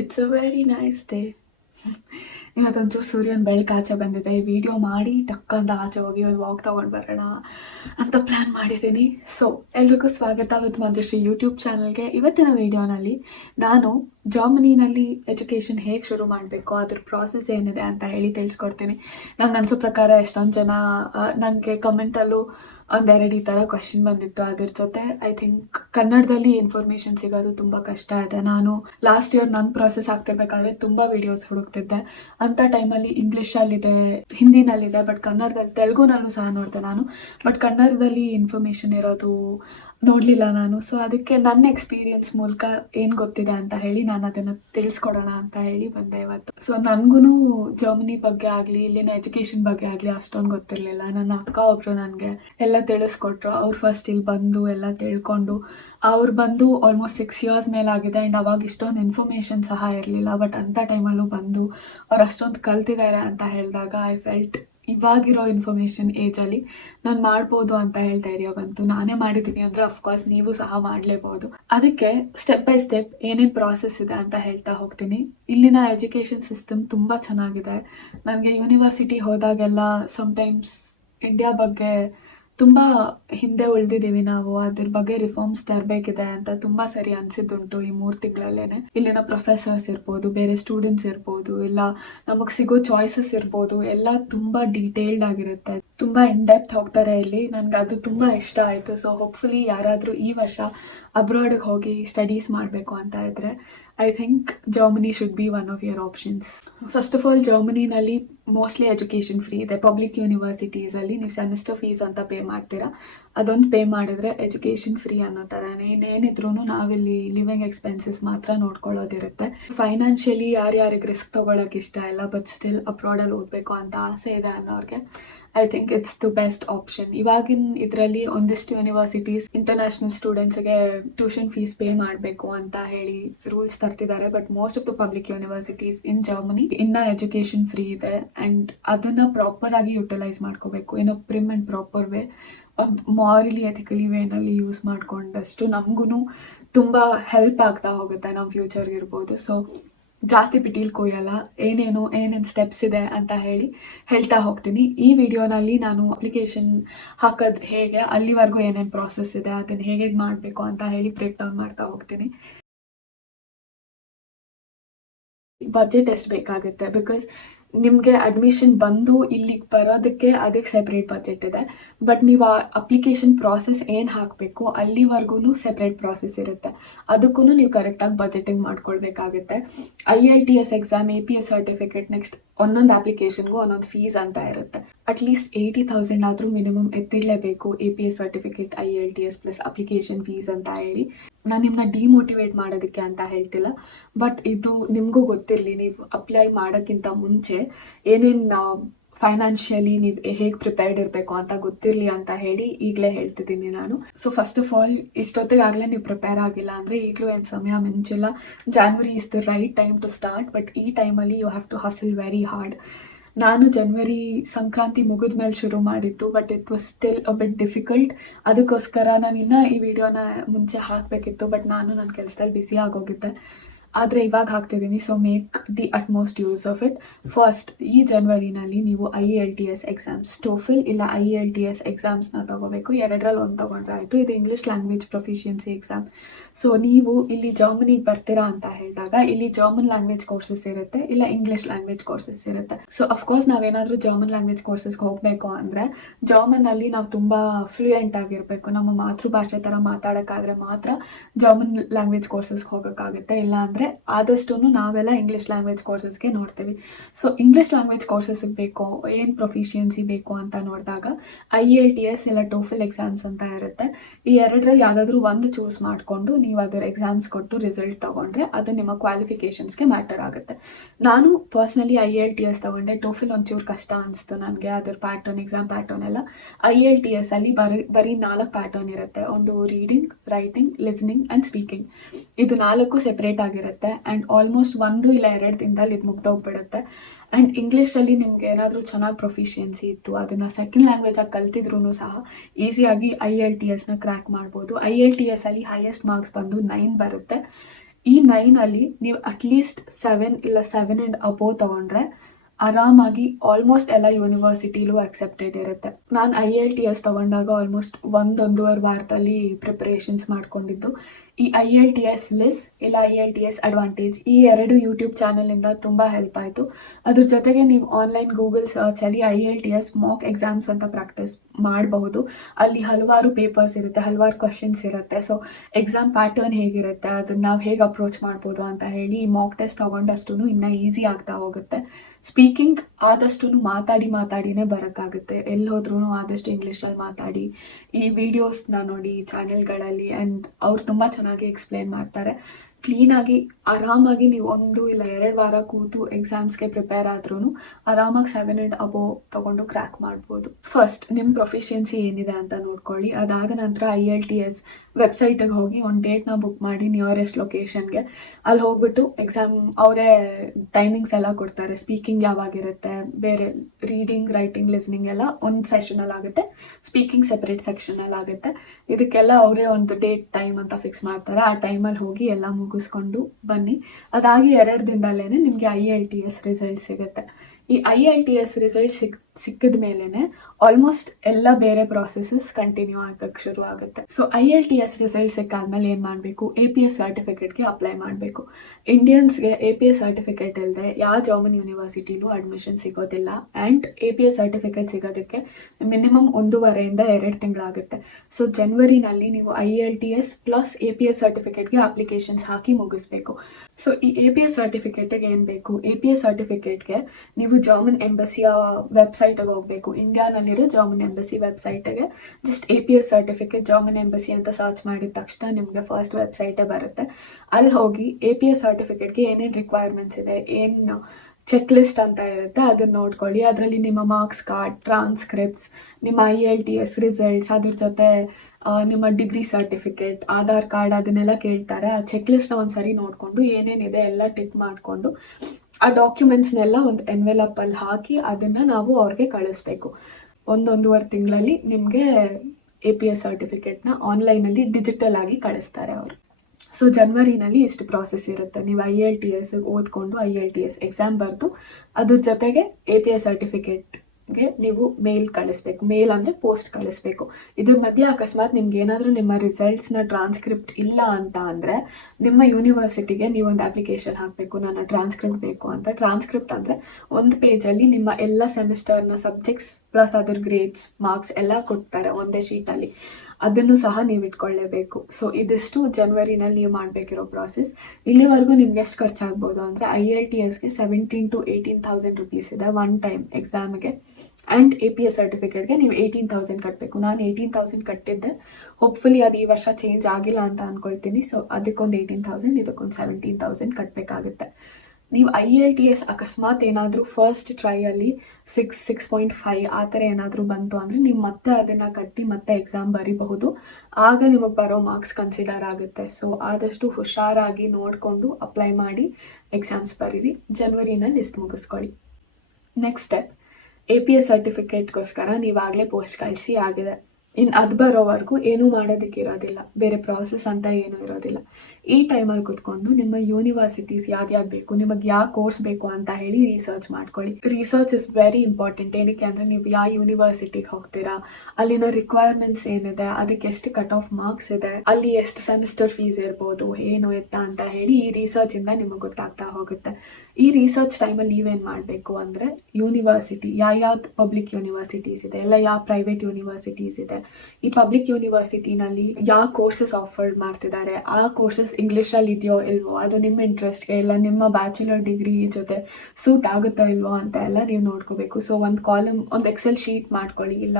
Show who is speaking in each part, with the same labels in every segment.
Speaker 1: It's a very nice day ಇವತ್ತೊಂಚೂರು ಸೂರ್ಯನ ಬೆಳಕು ಆಚೆ ಬಂದಿದೆ. ವಿಡಿಯೋ ಮಾಡಿ ಟಕ್ಕಂತ ಆಚೆ ಹೋಗಿ ಒಂದು ವಾಕ್ ತೊಗೊಂಡು ಬರೋಣ ಅಂತ ಪ್ಲ್ಯಾನ್ ಮಾಡಿದ್ದೀನಿ. ಸೊ ಎಲ್ರಿಗೂ ಸ್ವಾಗತ. ವಿತ್ ಮಂಜುಶ್ರೀ ಯೂಟ್ಯೂಬ್ ಚಾನಲ್ಗೆ ಇವತ್ತಿನ ವಿಡಿಯೋನಲ್ಲಿ ನಾನು ಜರ್ಮನಿನಲ್ಲಿ ಎಜುಕೇಷನ್ ಹೇಗೆ ಶುರು ಮಾಡಬೇಕು, ಅದ್ರ ಪ್ರಾಸೆಸ್ ಏನಿದೆ ಅಂತ ಹೇಳಿ ತಿಳಿಸ್ಕೊಡ್ತೀನಿ. ನಂಗೆ ಅನಿಸೋ ಪ್ರಕಾರ ಎಷ್ಟೊಂದು ಜನ ನನಗೆ ಕಮೆಂಟಲ್ಲೂ ಒಂದೆರಡು ಈ ಥರ ಕ್ವಶನ್ ಬಂದಿತ್ತು. ಅದ್ರ ಜೊತೆ ಐ ಥಿಂಕ್ ಕನ್ನಡದಲ್ಲಿ ಇನ್ಫಾರ್ಮೇಷನ್ ಸಿಗೋದು ತುಂಬ ಕಷ್ಟ ಇದೆ. ನಾನು ಲಾಸ್ಟ್ ಇಯರ್ ನನ್ನ ಪ್ರಾಸೆಸ್ ಆಗ್ತಿರ್ಬೇಕಾದ್ರೆ ತುಂಬ ವಿಡಿಯೋಸ್ ಹುಡುಕ್ತಿದ್ದೆ. ಅಂಥ ಟೈಮಲ್ಲಿ ಇಂಗ್ಲೀಷಲ್ಲಿದೆ ಹಿಂದಿನಲ್ಲಿದೆ ಬಟ್ ಕನ್ನಡದಲ್ಲಿ, ತೆಲುಗುನಲ್ಲೂ ಸಹ ನೋಡಿದೆ ನಾನು. ಬಟ್ ಕನ್ನಡದಲ್ಲಿ ಇನ್ಫಾರ್ಮೇಶನ್ ಇರೋದು ನೋಡಲಿಲ್ಲ ನಾನು. ಸೊ ಅದಕ್ಕೆ ನನ್ನ ಎಕ್ಸ್ಪೀರಿಯನ್ಸ್ ಮೂಲಕ ಏನು ಗೊತ್ತಿದೆ ಅಂತ ಹೇಳಿ ನಾನು ಅದನ್ನು ತಿಳಿಸ್ಕೊಡೋಣ ಅಂತ ಹೇಳಿ ಬಂದೆ ಇವತ್ತು. ಸೊ ನನಗೂ ಜರ್ಮನಿ ಬಗ್ಗೆ ಆಗಲಿ, ಇಲ್ಲಿನ ಎಜುಕೇಷನ್ ಬಗ್ಗೆ ಆಗಲಿ ಅಷ್ಟೊಂದು ಗೊತ್ತಿರಲಿಲ್ಲ. ನನ್ನ ಅಕ್ಕ ಒಬ್ಬರು ನನಗೆ ಎಲ್ಲ ತಿಳಿಸ್ಕೊಟ್ರು. ಅವ್ರು ಫಸ್ಟ್ ಇಲ್ಲಿ ಬಂದು ಎಲ್ಲ ತಿಳ್ಕೊಂಡು, ಅವ್ರು ಬಂದು ಆಲ್ಮೋಸ್ಟ್ ಸಿಕ್ಸ್ ಇಯರ್ಸ್ ಮೇಲೆ ಆಗಿದೆ ಆ್ಯಂಡ್ ಅವಾಗ ಇಷ್ಟೊಂದು ಇನ್ಫಾರ್ಮೇಷನ್ ಸಹ ಇರಲಿಲ್ಲ. ಬಟ್ ಅಂಥ ಟೈಮಲ್ಲೂ ಬಂದು ಅವ್ರು ಅಷ್ಟೊಂದು ಕಲ್ತಿದ್ದಾರೆ ಅಂತ ಹೇಳಿದಾಗ ಐ ಫೆಲ್ಟ್ ಇವಾಗಿರೋ ಇನ್ಫಾರ್ಮೇಷನ್ ಏಜಲ್ಲಿ ನಾನು ಮಾಡ್ಬೋದು ಅಂತ ಹೇಳ್ತಾ ಧೈರ್ಯ ಬಂತು. ನಾನೇ ಮಾಡಿದ್ದೀನಿ ಅಂದರೆ ಅಫ್ಕೋರ್ಸ್ ನೀವು ಸಹ ಮಾಡಲೇಬಹುದು ಅದಕ್ಕೆ ಸ್ಟೆಪ್ ಬೈ ಸ್ಟೆಪ್ ಏನೇನು ಪ್ರಾಸೆಸ್ ಇದೆ ಅಂತ ಹೇಳ್ತಾ ಹೋಗ್ತೀನಿ. ಇಲ್ಲಿನ ಎಜುಕೇಷನ್ ಸಿಸ್ಟಮ್ ತುಂಬ ಚೆನ್ನಾಗಿದೆ. ನನಗೆ ಯೂನಿವರ್ಸಿಟಿ ಹೋದಾಗೆಲ್ಲ ಸಮ್ಟೈಮ್ಸ್ ಇಂಡಿಯಾ ಬಗ್ಗೆ ತುಂಬ ಹಿಂದೆ ಉಳಿದಿದ್ದೀವಿ ನಾವು, ಅದ್ರ ಬಗ್ಗೆ ರಿಫಾರ್ಮ್ಸ್ ತರಬೇಕಿದೆ ಅಂತ ತುಂಬ ಸರಿ ಅನಿಸಿದ್ದುಂಟು ಈ ಮೂರು ತಿಂಗಳಲ್ಲೇ ಇಲ್ಲಿನ ಪ್ರೊಫೆಸರ್ಸ್ ಇರ್ಬೋದು, ಬೇರೆ ಸ್ಟೂಡೆಂಟ್ಸ್ ಇರ್ಬೋದು, ಇಲ್ಲ ನಮಗೆ ಸಿಗೋ ಚಾಯ್ಸಸ್ ಇರ್ಬೋದು, ಎಲ್ಲ ತುಂಬ ಡೀಟೇಲ್ಡ್ ಆಗಿರುತ್ತೆ. ತುಂಬ ಇನ್ ಡೆಪ್ತ್ ಹೋಗ್ತಾರೆ ಇಲ್ಲಿ. ನನಗೆ ಅದು ತುಂಬ ಇಷ್ಟ ಆಯಿತು. ಸೊ ಹೋಪ್ಫುಲಿ ಯಾರಾದರೂ ಈ ವರ್ಷ ಅಬ್ರಾಡ್ಗೆ ಹೋಗಿ ಸ್ಟಡೀಸ್ ಮಾಡಬೇಕು ಅಂತ ಇದ್ದರೆ I think Germany should be one of your options first of all ಜರ್ಮನಿನಲ್ಲಿ mostly education free ಇದೆ. ಪಬ್ಲಿಕ್ ಯೂನಿವರ್ಸಿಟೀಸಲ್ಲಿ ನೀವು ಸೆಮಿಸ್ಟರ್ ಫೀಸ್ ಅಂತ ಪೇ ಮಾಡ್ತೀರಾ, ಅದೊಂದು ಪೇ ಮಾಡಿದ್ರೆ ಎಜುಕೇಷನ್ ಫ್ರೀ ಅನ್ನೋ ಥರ ಇನ್ನೇನಿದ್ರು ನಾವಿಲ್ಲಿ ಲಿವಿಂಗ್ ಎಕ್ಸ್ಪೆನ್ಸಸ್ ಮಾತ್ರ ನೋಡ್ಕೊಳ್ಳೋದಿರುತ್ತೆ. ಫೈನಾನ್ಷಿಯಲಿ ಯಾರ್ಯಾರಿಗೆ ರಿಸ್ಕ್ ತೊಗೊಳಕ್ಕೆ ಇಷ್ಟ ಇಲ್ಲ ಬಟ್ ಸ್ಟಿಲ್ ಅಬ್ರಾಡಲ್ಲಿ ಓದಬೇಕು ಅಂತ ಆಸೆ ಇದೆ ಅನ್ನೋರಿಗೆ. I think it's the best option ಇವಾಗಿನ ಇದರಲ್ಲಿ ಒಂದಿಷ್ಟು ಯೂನಿವರ್ಸಿಟೀಸ್ ಇಂಟರ್ನ್ಯಾಷನಲ್ ಸ್ಟೂಡೆಂಟ್ಸ್ಗೆ ಟ್ಯೂಷನ್ ಫೀಸ್ ಪೇ ಮಾಡಬೇಕು ಅಂತ ಹೇಳಿ rules ತರ್ತಿದ್ದಾರೆ but most of the public universities in Germany ಇನ್ನ ಎಜುಕೇಶನ್ ಫ್ರೀ ಇದೆ ಆ್ಯಂಡ್ ಅದನ್ನ ಪ್ರಾಪರ್ ಆಗಿ ಯುಟಿಲೈಸ್ ಮಾಡ್ಕೋಬೇಕು. ಏನೋ ಪ್ರಿಮ್ ಆ್ಯಂಡ್ ಪ್ರಾಪರ್ ವೇ ಒಂದು ಮಾರಲಿ ಎಥಿಕಲಿ ವೇನಲ್ಲಿ ಯೂಸ್ ಮಾಡ್ಕೊಂಡಷ್ಟು ನಮಗೂ ತುಂಬ ಹೆಲ್ಪ್ ಆಗ್ತಾ ಹೋಗುತ್ತೆ ನಮ್ಮ ಫ್ಯೂಚರ್ಗೆ ಇರ್ಬೋದು. ಸೊ ಜಾಸ್ತಿ ಪಿಟೀಲ್ ಕೊಯ್ಯಲ್ಲ, ಏನೇನು ಏನೇನು ಸ್ಟೆಪ್ಸ್ ಇದೆ ಅಂತ ಹೇಳಿ ಹೇಳ್ತಾ ಹೋಗ್ತೀನಿ. ಈ ವಿಡಿಯೋನಲ್ಲಿ ನಾನು ಅಪ್ಲಿಕೇಶನ್ ಹಾಕೋದು ಹೇಗೆ, ಅಲ್ಲಿವರೆಗೂ ಏನೇನು ಪ್ರಾಸೆಸ್ ಇದೆ, ಅದನ್ನು ಹೇಗೆ ಮಾಡಬೇಕು ಅಂತ ಹೇಳಿ ಬ್ರೇಕ್ ಡೌನ್ ಮಾಡ್ತಾ ಹೋಗ್ತೀನಿ. ಬಜೆಟ್ ಎಷ್ಟು ಬೇಕಾಗುತ್ತೆ? ಬಿಕಾಸ್ ನಿಮಗೆ ಅಡ್ಮಿಷನ್ ಬಂದು ಇಲ್ಲಿಗೆ ಬರೋದಕ್ಕೆ ಅದಕ್ಕೆ ಸೆಪ್ರೇಟ್ ಬಜೆಟ್ ಇದೆ. ಬಟ್ ನೀವು ಆ ಅಪ್ಲಿಕೇಶನ್ ಪ್ರಾಸೆಸ್ ಏನು ಹಾಕಬೇಕು ಅಲ್ಲಿವರೆಗೂ ಸೆಪ್ರೇಟ್ ಪ್ರಾಸೆಸ್ ಇರುತ್ತೆ. ಅದಕ್ಕೂ ನೀವು ಕರೆಕ್ಟಾಗಿ budgeting ಮಾಡ್ಕೊಳ್ಬೇಕಾಗುತ್ತೆ. I I T S exam A P S certificate next ಒಂದೊಂದು ಅಪ್ಲಿಕೇಶನ್ಗೂ ಒಂದೊಂದು ಫೀಸ್ ಅಂತ ಇರುತ್ತೆ. ಅಟ್ಲೀಸ್ಟ್ ಏಯ್ಟಿ ತೌಸಂಡ್ ಆದರೂ minimum ಎತ್ತಿಡಲೇಬೇಕು A P S certificate I L T S plus application fees ಅಂತ ಹೇಳಿ. ನಾನು ನಿಮ್ಮನ್ನ ಡಿಮೋಟಿವೇಟ್ ಮಾಡೋದಕ್ಕೆ ಅಂತ ಹೇಳ್ತಿಲ್ಲ ಬಟ್ ಇದು ನಿಮಗೂ ಗೊತ್ತಿರಲಿ, ನೀವು ಅಪ್ಲೈ ಮಾಡೋಕ್ಕಿಂತ ಮುಂಚೆ ಏನೇನು ಫೈನಾನ್ಷಿಯಲಿ ನೀವು ಹೇಗೆ ಪ್ರಿಪೇರ್ಡ್ ಇರಬೇಕು ಅಂತ ಗೊತ್ತಿರಲಿ ಅಂತ ಹೇಳಿ ಈಗಲೇ ಹೇಳ್ತಿದ್ದೀನಿ ನಾನು. ಸೊ ಫಸ್ಟ್ ಆಫ್ ಆಲ್ ಇಷ್ಟೊತ್ತಿಗಾಗಲೇ ನೀವು ಪ್ರಿಪೇರ್ ಆಗಿಲ್ಲ ಅಂದರೆ ಈಗಲೂ ಏನು ಸಮಯ ಮಿಂಚಿಲ್ಲ. January is the right time to start but ಈ ಟೈಮಲ್ಲಿ you have to hustle very hard ನಾನು ಜನ್ವರಿ ಸಂಕ್ರಾಂತಿ ಮುಗಿದ ಮೇಲೆ ಶುರು ಮಾಡಿದ್ದು but it was still a bit difficult ಅದಕ್ಕೋಸ್ಕರ ನಾನು ಇನ್ನೂ ಈ ವಿಡಿಯೋನ ಮುಂಚೆ ಹಾಕಬೇಕಿತ್ತು ಬಟ್ ನಾನು ನನ್ನ ಕೆಲಸದಲ್ಲಿ ಬ್ಯುಸಿ ಆಗೋಗಿದ್ದೆ. ಆದರೆ ಇವಾಗ ಹಾಕ್ತಿದ್ದೀನಿ so make the utmost use of it first ಈ ಜನ್ವರಿನಲ್ಲಿ ನೀವು I L T S exams TOEFL ಇಲ್ಲ ಐ ಎಲ್ ಟಿ ಎಸ್ ಎಕ್ಸಾಮ್ಸ್ನ ತೊಗೋಬೇಕು. ಎರಡರಲ್ಲಿ ಒಂದು ತೊಗೊಂಡ್ರೆ ಆಯಿತು. ಇದು English language proficiency exam so ನೀವು ಇಲ್ಲಿ ಜರ್ಮನಿಗೆ ಬರ್ತೀರಾ ಅಂತ ಹೇಳಿದಾಗ, ಇಲ್ಲಿ ಜರ್ಮನ್ ಲ್ಯಾಂಗ್ವೇಜ್ ಕೋರ್ಸಸ್ ಇರುತ್ತೆ, ಇಲ್ಲ ಇಂಗ್ಲೀಷ್ ಲ್ಯಾಂಗ್ವೇಜ್ ಕೋರ್ಸಸ್ ಇರುತ್ತೆ. ಸೊ ಅಫ್ಕೋರ್ಸ್ ನಾವೇನಾದರೂ ಜರ್ಮನ್ ಲ್ಯಾಂಗ್ವೇಜ್ ಕೋರ್ಸಸ್ಗೆ ಹೋಗಬೇಕು ಅಂದರೆ ಜರ್ಮನಲ್ಲಿ ನಾವು ತುಂಬ ಫ್ಲೂಯೆಂಟ್ ಆಗಿರಬೇಕು. ನಮ್ಮ ಮಾತೃಭಾಷೆ ಥರ ಮಾತಾಡೋಕ್ಕಾದರೆ ಮಾತ್ರ ಜರ್ಮನ್ ಲ್ಯಾಂಗ್ವೇಜ್ ಕೋರ್ಸಸ್ಗೆ ಹೋಗೋಕ್ಕಾಗುತ್ತೆ. ಇಲ್ಲ ಅಂದರೆ ಆದಷ್ಟು ನಾವೆಲ್ಲ ಇಂಗ್ಲೀಷ್ ಲ್ಯಾಂಗ್ವೇಜ್ ಕೋರ್ಸಸ್ಗೆ ನೋಡ್ತೀವಿ. ಸೊ ಇಂಗ್ಲೀಷ್ ಲ್ಯಾಂಗ್ವೇಜ್ ಕೋರ್ಸಸ್ಗೆ ಬೇಕು, ಏನು ಪ್ರೊಫಿಷಿಯನ್ಸಿ ಬೇಕು ಅಂತ ನೋಡಿದಾಗ ಐ ಎಲ್ ಟಿ ಎಸ್ ಇಲ್ಲ ಟೋಫಿಲ್ ಎಕ್ಸಾಮ್ಸ್ ಅಂತ ಇರುತ್ತೆ. ಈ ಎರಡರಲ್ಲಿ ಯಾವುದಾದ್ರೂ ಒಂದು ಚೂಸ್ ಮಾಡಿಕೊಂಡು ನೀವು ಅದರ ಎಕ್ಸಾಮ್ಸ್ ಕೊಟ್ಟು ರಿಸಲ್ಟ್ ತೊಗೊಂಡ್ರೆ ಅದು ನಿಮ್ಮ ಕ್ವಾಲಿಫಿಕೇಷನ್ಸ್ಗೆ ಮ್ಯಾಟರ್ ಆಗುತ್ತೆ. ನಾನು personally I L T S ತೊಗೊಂಡೆ. ಟೋಫಿಲ್ ಒಂಚೂರು ಕಷ್ಟ ಅನಿಸ್ತು ನನಗೆ. ಅದರ ಪ್ಯಾಟರ್ನ್ ಎಕ್ಸಾಮ್ ಪ್ಯಾಟರ್ನ್ ಎಲ್ಲ ಐ ಎಲ್ ಟಿ ಎಸ್ ಅಲ್ಲಿ ಬರೀ ಬರೀ ನಾಲ್ಕು ಪ್ಯಾಟರ್ನ್ ಇರುತ್ತೆ. ಒಂದು reading writing listening and speaking ಇದು ನಾಲ್ಕು ಸೆಪ್ರೇಟ್ ಆಗಿರುತ್ತೆ. ಆ್ಯಂಡ್ ಆಲ್ಮೋಸ್ಟ್ ಒಂದು ಇಲ್ಲ ಎರಡು ದಿನದಲ್ಲಿ ಇದು ಮುಗ್ದೋಗ್ಬಿಡುತ್ತೆ. ಆ್ಯಂಡ್ ಇಂಗ್ಲೀಷಲ್ಲಿ ನಿಮ್ಗೆ ಏನಾದರೂ ಚೆನ್ನಾಗಿ ಪ್ರೊಫಿಷಿಯನ್ಸಿ ಇತ್ತು, ಅದನ್ನು ಸೆಕೆಂಡ್ ಲ್ಯಾಂಗ್ವೇಜಾಗಿ ಕಲ್ತಿದ್ರು ಸಹ ಈಸಿಯಾಗಿ ಐ ಎಲ್ ಟಿ ಎಸ್ನ ಕ್ರ್ಯಾಕ್ ಮಾಡ್ಬೋದು. ಐ ಎಲ್ ಟಿ ಎಸ್ ಅಲ್ಲಿ ಹೈಯೆಸ್ಟ್ ಮಾರ್ಕ್ಸ್ ಬಂದು ನೈನ್ ಬರುತ್ತೆ. ಈ ನೈನಲ್ಲಿ ನೀವು ಅಟ್ಲೀಸ್ಟ್ ಸೆವೆನ್ ಇಲ್ಲ ಸೆವೆನ್ ಆ್ಯಂಡ್ ಅಬೋವ್ ತೊಗೊಂಡ್ರೆ ಆರಾಮಾಗಿ ಆಲ್ಮೋಸ್ಟ್ ಎಲ್ಲ ಯೂನಿವರ್ಸಿಟಿಲೂ ಅಕ್ಸೆಪ್ಟೆಡ್ ಇರುತ್ತೆ ನಾನು ಐ ಎಲ್ ಟಿ ಎಸ್ ತೊಗೊಂಡಾಗ ಆಲ್ಮೋಸ್ಟ್ ಒಂದೊಂದೂವರೆ ವಾರದಲ್ಲಿ ಪ್ರಿಪ್ರೇಷನ್ಸ್ ಮಾಡ್ಕೊಂಡಿದ್ದು. ಈ ಐ ಎಲ್ ಟಿ ಎಸ್ ಲಿಸ್ ಇಲ್ಲ I L T S advantage ಈ ಎರಡು ಯೂಟ್ಯೂಬ್ ಚಾನಲಿಂದ ತುಂಬ ಹೆಲ್ಪ್ ಆಯಿತು. ಅದ್ರ ಜೊತೆಗೆ ನೀವು online Google ಸರ್ಚಲ್ಲಿ I L T S mock exams ಅಂತ ಪ್ರಾಕ್ಟೀಸ್ ಮಾಡಬಹುದು. ಅಲ್ಲಿ ಹಲವಾರು ಪೇಪರ್ಸ್ ಇರುತ್ತೆ, ಹಲವಾರು ಕ್ವಶನ್ಸ್ ಇರುತ್ತೆ. ಸೊ ಎಕ್ಸಾಮ್ ಪ್ಯಾಟರ್ನ್ ಹೇಗಿರುತ್ತೆ, ಅದನ್ನು ನಾವು ಹೇಗೆ ಅಪ್ರೋಚ್ ಮಾಡ್ಬೋದು ಅಂತ ಹೇಳಿ ಮಾಕ್ ಟೆಸ್ಟ್ ತೊಗೊಂಡಷ್ಟು ಇನ್ನೂ ಈಸಿ ಆಗ್ತಾ ಹೋಗುತ್ತೆ. ಸ್ಪೀಕಿಂಗ್ ಆದಷ್ಟು ಮಾತಾಡಿ ಮಾತಾಡಿನೇ ಬರೋಕ್ಕಾಗುತ್ತೆ. ಎಲ್ಲಿ ಹೋದ್ರೂ ಆದಷ್ಟು ಇಂಗ್ಲೀಷಲ್ಲಿ ಮಾತಾಡಿ. ಈ ವಿಡಿಯೋಸ್ನ ನೋಡಿ ಚಾನೆಲ್ಗಳಲ್ಲಿ ಆ್ಯಂಡ್ ಅವ್ರು ತುಂಬ ಚೆನ್ನಾಗಿ ಎಕ್ಸ್ಪ್ಲೇನ್ ಮಾಡ್ತಾರೆ. ಕ್ಲೀನಾಗಿ, ಆರಾಮಾಗಿ ನೀವು ಒಂದು ಇಲ್ಲ ಎರಡು ವಾರ ಕೂತು ಎಕ್ಸಾಮ್ಸ್ಗೆ ಪ್ರಿಪೇರ್ ಆದ್ರೂ ಆರಾಮಾಗಿ ಸೆವೆನ್ ಆ್ಯಂಡ್ ಅಬೋ ತೊಗೊಂಡು ಕ್ರ್ಯಾಕ್ ಮಾಡ್ಬೋದು. ಫಸ್ಟ್ ನಿಮ್ಮ ಪ್ರೊಫಿಷಿಯನ್ಸಿ ಏನಿದೆ ಅಂತ ನೋಡ್ಕೊಳ್ಳಿ. ಅದಾದ ನಂತರ ಐ ಎಲ್ ಟಿ ಎಸ್ ವೆಬ್ಸೈಟಿಗೆ ಹೋಗಿ ಒಂದು ಡೇಟ್ನ ಬುಕ್ ಮಾಡಿ ನಿಯರೆಸ್ಟ್ ಲೊಕೇಶನ್ಗೆ ಅಲ್ಲಿ ಹೋಗ್ಬಿಟ್ಟು ಎಕ್ಸಾಮ್ ಅವರೇ ಟೈಮಿಂಗ್ಸ್ ಎಲ್ಲ ಕೊಡ್ತಾರೆ. ಸ್ಪೀಕಿಂಗ್ ಯಾವಾಗಿರುತ್ತೆ ಬೇರೆ ರೀಡಿಂಗ್ ರೈಟಿಂಗ್ ಲಿಸ್ನಿಂಗ್ ಎಲ್ಲ ಒಂದು ಸೆಷನಲ್ಲಿ ಆಗುತ್ತೆ. ಸ್ಪೀಕಿಂಗ್ ಸೆಪ್ರೇಟ್ ಸೆಕ್ಷನಲ್ಲಿ ಆಗುತ್ತೆ. ಇದಕ್ಕೆಲ್ಲ ಅವರೇ ಒಂದು ಡೇಟ್ ಟೈಮ್ ಅಂತ ಫಿಕ್ಸ್ ಮಾಡ್ತಾರೆ. ಆ ಟೈಮಲ್ಲಿ ಹೋಗಿ ಎಲ್ಲ ಮುಗಿಸ್ಕೊಂಡು ಬನ್ನಿ. ಅದಾಗಿ ಎರಡು ದಿನದಲ್ಲೇ ನಿಮಗೆ I L T S result ಸಿಗುತ್ತೆ. ಈ I L T S result ಸಿಕ್, ಸಿಕ್ಕಿದ ಮೇಲೇ ಆಲ್ಮೋಸ್ಟ್ ಎಲ್ಲ ಬೇರೆ ಪ್ರಾಸೆಸಸ್ ಕಂಟಿನ್ಯೂ ಆಗಕ್ಕೆ ಶುರು ಆಗುತ್ತೆ. So I L T S result ಸಿಕ್ಕಾದ್ಮೇಲೆ ಏನು ಮಾಡಬೇಕು? ಎ ಪಿ ಎಸ್ ಸರ್ಟಿಫಿಕೇಟ್ಗೆ ಅಪ್ಲೈ ಮಾಡಬೇಕು. ಇಂಡಿಯನ್ಸ್ಗೆ ಎ ಪಿ ಎಸ್ ಸರ್ಟಿಫಿಕೇಟ್ ಇಲ್ಲದೆ ಯಾವ ಜರ್ಮನ್ ಯೂನಿವರ್ಸಿಟಿಲೂ ಅಡ್ಮಿಷನ್ ಸಿಗೋದಿಲ್ಲ. And A P S certificate ಸಿಗೋದಕ್ಕೆ minimum ಒಂದೂವರೆಯಿಂದ ಎರಡು ತಿಂಗಳಾಗುತ್ತೆ. ಸೊ ಜನ್ವರಿನಲ್ಲಿ ನೀವು I L T S plus A P S ಸರ್ಟಿಫಿಕೇಟ್ಗೆ ಅಪ್ಲಿಕೇಶನ್ಸ್ ಹಾಕಿ ಮುಗಿಸ್ಬೇಕು. ಸೊ ಈ ಎ ಪಿ ಎಸ್ ಸರ್ಟಿಫಿಕೇಟಿಗೆ ಏನು ಬೇಕು? ಎ ಪಿ ಎಸ್ ಸರ್ಟಿಫಿಕೇಟ್ಗೆ ನೀವು ಜರ್ಮನ್ ಎಂಬಸಿಯ ವೆಬ್ಸೈಟಿಗೆ ಹೋಗಬೇಕು. ಇಂಡಿಯಾನಲ್ಲಿರೋ ಜರ್ಮನ್ ಎಂಬಸಿ ವೆಬ್ಸೈಟಿಗೆ just A P S certificate German embassy ಅಂತ ಸರ್ಚ್ ಮಾಡಿದ ತಕ್ಷಣ ನಿಮಗೆ ಫಸ್ಟ್ ವೆಬ್ಸೈಟೇ ಬರುತ್ತೆ. ಅಲ್ಲಿ ಹೋಗಿ ಎ ಪಿ ಎಸ್ ಸರ್ಟಿಫಿಕೇಟ್ಗೆ ಏನೇನು ರಿಕ್ವೈರ್ಮೆಂಟ್ಸ್ ಇದೆ, ಏನು ಚೆಕ್ ಲಿಸ್ಟ್ ಅಂತ ಇರುತ್ತೆ ಅದನ್ನ ನೋಡ್ಕೊಳ್ಳಿ. ಅದರಲ್ಲಿ ನಿಮ್ಮ ಮಾರ್ಕ್ಸ್ ಕಾರ್ಡ್ ಟ್ರಾನ್ಸ್ಕ್ರಿಪ್ಟ್ಸ್ ನಿಮ್ಮ I L T S results ಅದ್ರ ಜೊತೆ ನಿಮ್ಮ ಡಿಗ್ರಿ ಸರ್ಟಿಫಿಕೇಟ್ ಆಧಾರ್ ಕಾರ್ಡ್ ಅದನ್ನೆಲ್ಲ ಕೇಳ್ತಾರೆ. ಆ ಚೆಕ್ ಲಿಸ್ಟ್ನ ಒಂದು ಸರಿ ನೋಡಿಕೊಂಡು ಏನೇನಿದೆ ಎಲ್ಲ ಟಿಕ್ ಮಾಡಿಕೊಂಡು ಆ ಡಾಕ್ಯುಮೆಂಟ್ಸ್ನೆಲ್ಲ ಒಂದು ಎನ್ವೆಲಪ್ಪಲ್ಲಿ ಹಾಕಿ ಅದನ್ನು ನಾವು ಅವ್ರಿಗೆ ಕಳಿಸ್ಬೇಕು. ಒಂದೊಂದೂವರೆ ತಿಂಗಳಲ್ಲಿ ನಿಮಗೆ ಎ ಪಿ ಎಸ್ ಸರ್ಟಿಫಿಕೇಟ್ನ ಆನ್ಲೈನಲ್ಲಿ ಡಿಜಿಟಲ್ ಆಗಿ ಕಳಿಸ್ತಾರೆ ಅವರು. ಸೊ ಜನ್ವರಿನಲ್ಲಿ ಇಷ್ಟು ಪ್ರಾಸೆಸ್ ಇರುತ್ತೆ. ನೀವು ಐ ಎಲ್ ಟಿ ಎಸ್ ಓದ್ಕೊಂಡು I L T S exam ಬರೆದು ಅದ್ರ ಜೊತೆಗೆ ಎ ಪಿ ಎಸ್ ಸರ್ಟಿಫಿಕೇಟ್ಗೆ ನೀವು ಮೇಲ್ ಕಳಿಸ್ಬೇಕು. ಮೇಲ್ ಅಂದರೆ ಪೋಸ್ಟ್ ಕಳಿಸ್ಬೇಕು. ಇದ್ರ ಮಧ್ಯೆ ಅಕಸ್ಮಾತ್ ನಿಮ್ಗೆ ಏನಾದರೂ ನಿಮ್ಮ ರಿಸಲ್ಟ್ಸ್ನ ಟ್ರಾನ್ಸ್ಕ್ರಿಪ್ಟ್ ಇಲ್ಲ ಅಂತ ಅಂದರೆ ನಿಮ್ಮ ಯೂನಿವರ್ಸಿಟಿಗೆ ನೀವೊಂದು ಅಪ್ಲಿಕೇಶನ್ ಹಾಕಬೇಕು, ನನ್ನ ಟ್ರಾನ್ಸ್ಕ್ರಿಪ್ಟ್ ಬೇಕು ಅಂತ. ಟ್ರಾನ್ಸ್ಕ್ರಿಪ್ಟ್ ಅಂದರೆ ಒಂದು ಪೇಜಲ್ಲಿ ನಿಮ್ಮ ಎಲ್ಲ ಸೆಮಿಸ್ಟರ್ನ ಸಬ್ಜೆಕ್ಟ್ಸ್ ಪ್ಲಸ್ ಅದ್ರ ಗ್ರೇಡ್ಸ್ ಮಾರ್ಕ್ಸ್ ಎಲ್ಲ ಕೊಡ್ತಾರೆ ಒಂದೇ ಶೀಟಲ್ಲಿ ಅದನ್ನು ಸಹ ನೀವು ಇಟ್ಕೊಳ್ಳೇಬೇಕು. ಸೊ ಇದಿಷ್ಟು ಜನ್ವರಿನಲ್ಲಿ ನೀವು ಮಾಡಬೇಕಿರೋ ಪ್ರಾಸೆಸ್ ಇಲ್ಲಿವರೆಗೂ ನಿಮ್ಗೆ ಎಷ್ಟು ಖರ್ಚಾಗ್ಬೋದು ಅಂದರೆ ಐ ಎಲ್ ಟಿ ಎಸ್ಗೆ seventeen to eighteen thousand rupees ಇದೆ ಒನ್ ಟೈಮ್ ಎಕ್ಸಾಮ್ಗೆ ಆ್ಯಂಡ್ ಎ ಪಿ ಎಸ್ ಸರ್ಟಿಫಿಕೇಟ್ಗೆ ನೀವು ಏಯ್ಟೀನ್ ತೌಸಂಡ್ ಕಟ್ಟಬೇಕು ನಾನು ಏಯ್ಟೀನ್ ತೌಸಂಡ್ ಕಟ್ಟಿದ್ದೆ. ಹೋಪ್ಫುಲಿ ಅದು ಈ ವರ್ಷ ಚೇಂಜ್ ಆಗಿಲ್ಲ ಅಂತ ಅಂದ್ಕೊಳ್ತೀನಿ ಸೊ ಅದಕ್ಕೊಂದು ಏಯ್ಟೀನ್ ತೌಸಂಡ್ ಇದಕ್ಕೊಂದು ಸೆವೆಂಟೀನ್ ತೌಸಂಡ್ ಕಟ್ಟಬೇಕಾಗುತ್ತೆ ನೀವು ಐ ಎಲ್ ಟಿ ಎಸ್ ಅಕಸ್ಮಾತ್ ಏನಾದರೂ ಫಸ್ಟ್ ಟ್ರೈಯಲ್ಲಿ ಸಿಕ್ಸ್ ಸಿಕ್ಸ್ ಪಾಯಿಂಟ್ ಫೈವ್ ಆ ಥರ ಏನಾದರೂ ಬಂತು ಅಂದರೆ ನೀವು ಮತ್ತೆ ಅದನ್ನು ಕಟ್ಟಿ ಮತ್ತೆ ಎಕ್ಸಾಮ್ ಬರೀಬಹುದು. ಆಗ ನಿಮಗೆ ಬರೋ ಮಾರ್ಕ್ಸ್ ಕನ್ಸಿಡರ್ ಆಗುತ್ತೆ. ಸೊ ಆದಷ್ಟು ಹುಷಾರಾಗಿ ನೋಡಿಕೊಂಡು ಅಪ್ಲೈ ಮಾಡಿ ಎಕ್ಸಾಮ್ಸ್ ಬರೀರಿ. ಜನ್ವರಿನ list ಮುಗಿಸ್ಕೊಳ್ಳಿ. Next step A P S ಸರ್ಟಿಫಿಕೇಟ್ಗೋಸ್ಕರ ನೀವಾಗಲೇ ಪೋಸ್ಟ್ ಕಳಿಸಿ ಆಗಿದೆ. ಇನ್ನು ಅದು ಬರೋವರೆಗೂ ಏನೂ ಮಾಡೋದಕ್ಕೆ ಇರೋದಿಲ್ಲ. ಬೇರೆ ಪ್ರಾಸೆಸ್ ಅಂತ ಏನೂ ಇರೋದಿಲ್ಲ. ಈ ಟೈಮಲ್ಲಿ ಕುತ್ಕೊಂಡು ನಿಮ್ಮ ಯೂನಿವರ್ಸಿಟೀಸ್ ಯಾವ್ದು ಬೇಕು, ನಿಮಗೆ ಯಾವ ಕೋರ್ಸ್ ಬೇಕು ಅಂತ ಹೇಳಿ ರಿಸರ್ಚ್ ಮಾಡ್ಕೊಳ್ಳಿ. ರಿಸರ್ಚ್ ಇಸ್ ವೆರಿ ಇಂಪಾರ್ಟೆಂಟ್ ಏನಕ್ಕೆ ಅಂದರೆ ನೀವು ಯಾವ ಯೂನಿವರ್ಸಿಟಿಗೆ ಹೋಗ್ತೀರಾ, ಅಲ್ಲಿನ ರಿಕ್ವೈರ್ಮೆಂಟ್ಸ್ ಏನಿದೆ, ಅದಕ್ಕೆ ಎಷ್ಟು ಕಟ್ ಆಫ್ ಮಾರ್ಕ್ಸ್ ಇದೆ, ಅಲ್ಲಿ ಎಷ್ಟು ಸೆಮಿಸ್ಟರ್ ಫೀಸ್ ಇರ್ಬೋದು, ಏನು ಎತ್ತ ಅಂತ ಹೇಳಿ ಈ ರಿಸರ್ಚಿಂದ ನಿಮಗೆ ಗೊತ್ತಾಗ್ತಾ ಹೋಗುತ್ತೆ. ಈ ರಿಸರ್ಚ್ ಟೈಮಲ್ಲಿ ನೀವೇನು ಮಾಡಬೇಕು ಅಂದರೆ ಯೂನಿವರ್ಸಿಟಿ ಯಾವ ಯಾವ ಪಬ್ಲಿಕ್ ಯೂನಿವರ್ಸಿಟೀಸ್ ಇದೆ ಎಲ್ಲ ಯಾವ ಪ್ರೈವೇಟ್ ಯೂನಿವರ್ಸಿಟೀಸ್ ಇದೆ, ಈ ಪಬ್ಲಿಕ್ ಯೂನಿವರ್ಸಿಟಿನಲ್ಲಿ ಯಾವ ಕೋರ್ಸಸ್ ಆಫರ್ಡ್ ಮಾಡ್ತಿದ್ದಾರೆ, ಆ ಕೋರ್ಸಸ್ ಇಂಗ್ಲೀಷಲ್ಲಿ ಇದೆಯೋ ಇಲ್ವೋ, ಅದು ನಿಮ್ಮ ಇಂಟ್ರೆಸ್ಟ್ಗೆ ಇಲ್ಲ ನಿಮ್ಮ ಬ್ಯಾಚುಲರ್ ಡಿಗ್ರಿ ಜೊತೆ ಸೂಟ್ ಆಗುತ್ತೋ ಇಲ್ವೋ ಅಂತ ಎಲ್ಲ ನೀವು ನೋಡ್ಕೋಬೇಕು. ಸೊ ಒಂದು ಕಾಲಮ್ ಒಂದು ಎಕ್ಸೆಲ್ ಶೀಟ್ ಮಾಡ್ಕೊಳ್ಳಿ, ಇಲ್ಲ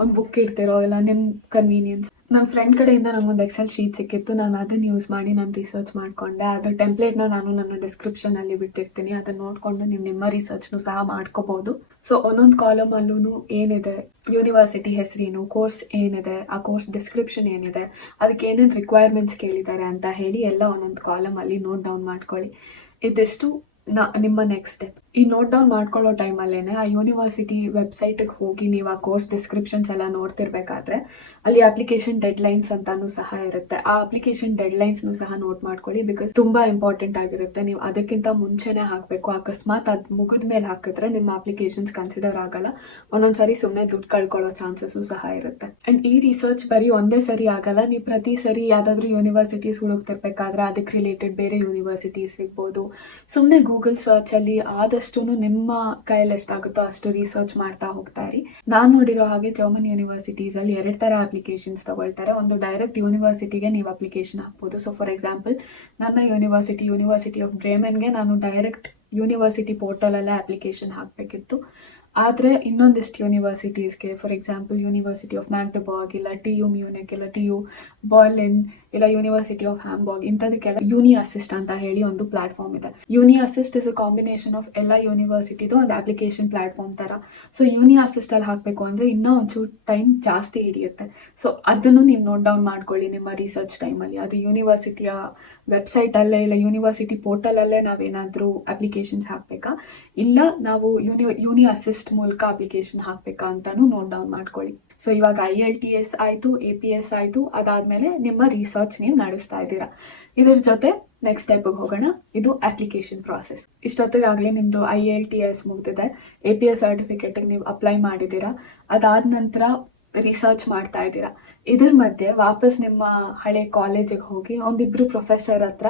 Speaker 1: ಒಂದು ಬುಕ್ ಇಡ್ತಿರೋ, ಇಲ್ಲ ನಿಮ್ಮ ಕನ್ವೀನಿಯನ್ಸ್ ನನ್ನ ಫ್ರೆಂಡ್ ಕಡೆಯಿಂದ ನಂಗೊಂದು ಎಕ್ಸೆಲ್ ಶೀಟ್ ಸಿಕ್ಕಿತ್ತು. ನಾನು ಅದನ್ನು ಯೂಸ್ ಮಾಡಿ ನಾನು ರಿಸರ್ಚ್ ಮಾಡಿಕೊಂಡೆ. ಅದು ಟೆಂಪ್ಲೇಟ್ನ ನಾನು ನನ್ನ ಡಿಸ್ಕ್ರಿಪ್ಷನಲ್ಲಿ ಬಿಟ್ಟಿರ್ತೀನಿ. ಅದನ್ನು ನೋಡಿಕೊಂಡು ನೀವು ನಿಮ್ಮ ರಿಸರ್ಚ್ನು ಸಹ ಮಾಡ್ಕೋಬೋದು. ಸೊ ಒಂದೊಂದು ಕಾಲಮಲ್ಲೂ ಏನಿದೆ? ಯೂನಿವರ್ಸಿಟಿ ಹೆಸರೇನು? ಕೋರ್ಸ್ ಏನಿದೆ? ಆ ಕೋರ್ಸ್ ಡಿಸ್ಕ್ರಿಪ್ಷನ್ ಏನಿದೆ? ಅದಕ್ಕೆ ಏನೇನು ರಿಕ್ವೈರ್ಮೆಂಟ್ಸ್ ಕೇಳಿದ್ದಾರೆ ಅಂತ ಹೇಳಿ ಎಲ್ಲ ಒಂದೊಂದು ಕಾಲಮಲ್ಲಿ ನೋಟ್ ಡೌನ್ ಮಾಡ್ಕೊಳ್ಳಿ. ಇದಿಷ್ಟು ನ ನಿಮ್ಮ ನೆಕ್ಸ್ಟ್ ಸ್ಟೆಪ್ ಈ ನೋಟ್ ಡೌನ್ ಮಾಡ್ಕೊಳ್ಳೋ ಟೈಮಲ್ಲೇ ಆ ಯೂನಿವರ್ಸಿಟಿ ವೆಬ್ಸೈಟಿಗೆ ಹೋಗಿ ನೀವು ಆ ಕೋರ್ಸ್ ಡಿಸ್ಕ್ರಿಪ್ಷನ್ಸ್ ಎಲ್ಲ ನೋಡ್ತಿರ್ಬೇಕಾದ್ರೆ ಅಲ್ಲಿ ಅಪ್ಲಿಕೇಶನ್ ಡೆಡ್ಲೈನ್ಸ್ ಅಂತಲೂ ಸಹ ಇರುತ್ತೆ. ಆ ಅಪ್ಲಿಕೇಶನ್ ಡೆಡ್ಲೈನ್ಸ್ನು ಸಹ ನೋಟ್ ಮಾಡ್ಕೊಳ್ಳಿ ಬಿಕಾಸ್ ತುಂಬಾ ಇಂಪಾರ್ಟೆಂಟ್ ಆಗಿರುತ್ತೆ. ನೀವು ಅದಕ್ಕಿಂತ ಮುಂಚೆನೇ ಹಾಕಬೇಕು. ಅಕಸ್ಮಾತ್ ಅದು ಮುಗಿದ ಮೇಲೆ ಹಾಕಿದ್ರೆ ನಿಮ್ಮ ಅಪ್ಲಿಕೇಶನ್ಸ್ ಕನ್ಸಿಡರ್ ಆಗಲ್ಲ. ಒಂದೊಂದ್ಸರಿ ಸುಮ್ಮನೆ ದುಡ್ಡು ಕಳ್ಕೊಳ್ಳೋ ಚಾನ್ಸಸ್ಸು ಸಹ ಇರುತ್ತೆ. ಅಂಡ್ ಈ ರಿಸರ್ಚ್ ಬರೀ ಒಂದೇ ಸರಿ ಆಗಲ್ಲ. ನೀವು ಪ್ರತಿ ಸರಿ ಯಾವ್ದಾದ್ರು ಯೂನಿವರ್ಸಿಟೀಸ್ ಹುಡುಕ್ತಿರ್ಬೇಕಾದ್ರೆ ಅದಕ್ಕೆ ರಿಲೇಟೆಡ್ ಬೇರೆ ಯೂನಿವರ್ಸಿಟೀಸ್ ಸಿಗ್ಬೋದು ಸುಮ್ಮನೆ ಗೂಗಲ್ ಸರ್ಚ್ ಅಲ್ಲಿ ಆದಷ್ಟು ನಿಮ್ಮ ಕೈಯಲ್ಲಿ ಎಷ್ಟಾಗುತ್ತೋ ಅಷ್ಟು ರಿಸರ್ಚ್ ಮಾಡ್ತಾ ಹೋಗ್ತಾ ಇರಿ. ನಾನು ನೋಡಿರೋ ಹಾಗೆ ಜರ್ಮನ್ ಯೂನಿವರ್ಸಿಟೀಸ್ ಅಲ್ಲಿ ಎರಡು ಥರ ಅಪ್ಲಿಕೇಶನ್ಸ್ ತಗೊಳ್ತಾರೆ. ಒಂದು ಡೈರೆಕ್ಟ್ ಯೂನಿವರ್ಸಿಟಿಗೆ ನೀವು ಅಪ್ಲಿಕೇಶನ್ ಹಾಕ್ಬೋದು. ಸೊ ಫಾರ್ ಎಕ್ಸಾಂಪಲ್ ನನ್ನ ಯೂನಿವರ್ಸಿಟಿ ಯೂನಿವರ್ಸಿಟಿ ಆಫ್ ಬ್ರೇಮನ್ಗೆ ನಾನು ಡೈರೆಕ್ಟ್ ಯೂನಿವರ್ಸಿಟಿ ಪೋರ್ಟಲಲ್ಲೇ ಅಪ್ಲಿಕೇಶನ್ ಹಾಕಬೇಕಿತ್ತು. ಆದರೆ ಇನ್ನೊಂದಿಷ್ಟು ಯೂನಿವರ್ಸಿಟೀಸ್ಗೆ for example university of Magdeburg ಇಲ್ಲ ಟಿ ಯು ಮ್ಯೂನಿಕ್ ಇಲ್ಲ ಟಿ ಯು ಬರ್ಲಿನ್ ಇಲ್ಲ ಯೂನಿವರ್ಸಿಟಿ ಆಫ್ ಹ್ಯಾಂಬರ್ಗ್ ಇಂಥದಕ್ಕೆಲ್ಲ ಯೂನಿ ಅಸಿಸ್ಟ್ ಅಂತ ಹೇಳಿ ಒಂದು ಪ್ಲಾಟ್ಫಾರ್ಮ್ ಇದೆ. Uni assist is a combination of ಎಲ್ಲ ಯೂನಿವರ್ಸಿಟಿದು ಒಂದು ಅಪ್ಲಿಕೇಶನ್ ಪ್ಲಾಟ್ಫಾರ್ಮ್ ಥರ ಸೊ ಯೂನಿ ಅಸಿಸ್ಟಲ್ಲಿ ಹಾಕಬೇಕು ಅಂದರೆ ಇನ್ನೂ ಒಂಚೂರು ಟೈಮ್ ಜಾಸ್ತಿ ಹಿಡಿಯುತ್ತೆ. ಸೊ ಅದನ್ನು ನೀವು ನೋಟ್ ಡೌನ್ ಮಾಡ್ಕೊಳ್ಳಿ ನಿಮ್ಮ ರಿಸರ್ಚ್ ಟೈಮಲ್ಲಿ ಅದು ಯೂನಿವರ್ಸಿಟಿಯ ವೆಬ್ಸೈಟಲ್ಲೇ ಇಲ್ಲ ಯೂನಿವರ್ಸಿಟಿ ಪೋರ್ಟಲಲ್ಲೇ ನಾವೇನಾದರೂ ಅಪ್ಲಿಕೇಶನ್ಸ್ ಹಾಕಬೇಕಾ? ಇಲ್ಲ, ನಾವು ಯೂನಿ ಯೂನಿ ಅಸಿಸ್ಟ್ ಮೂಲಕ ಅಪ್ಲಿಕೇಶನ್ ಹಾಕಬೇಕಾ ಅಂತಾನು ನೋಟ್ ಡೌನ್ ಮಾಡ್ಕೊಳ್ಳಿ. ಸೊ ಇವಾಗ ಐ ಎಲ್ ಟಿ ಎಸ್ ಆಯಿತು ಎ ಪಿ ಎಸ್ ಆಯಿತು, ಅದಾದಮೇಲೆ ನಿಮ್ಮ ರಿಸರ್ಚ್ ನೀವು ನಡೆಸ್ತಾ ಇದ್ದೀರಾ. ಇದ್ರ ಜೊತೆ ನೆಕ್ಸ್ಟ್ ಸ್ಟೆಪ್ಗೆ ಹೋಗೋಣ. ಇದು ಅಪ್ಲಿಕೇಶನ್ ಪ್ರಾಸೆಸ್ ಇಷ್ಟೊತ್ತಿಗಾಗಲೇ ನಿಮ್ಮದು ಐ ಎಲ್ ಟಿ ಎಸ್ ಮುಗ್ದಿದೆ. ಎ ಪಿ ಎಸ್ ಸರ್ಟಿಫಿಕೇಟಿಗೆ ನೀವು ಅಪ್ಲೈ ಮಾಡಿದ್ದೀರಾ. ಅದಾದ ನಂತರ ರಿಸರ್ಚ್ ಮಾಡ್ತಾ ಇದ್ದೀರಾ. ಇದ್ರ ಮಧ್ಯೆ ವಾಪಸ್ ನಿಮ್ಮ ಹಳೆ ಕಾಲೇಜಿಗೆ ಹೋಗಿ ಒಂದಿಬ್ರು ಪ್ರೊಫೆಸರ್ ಹತ್ರ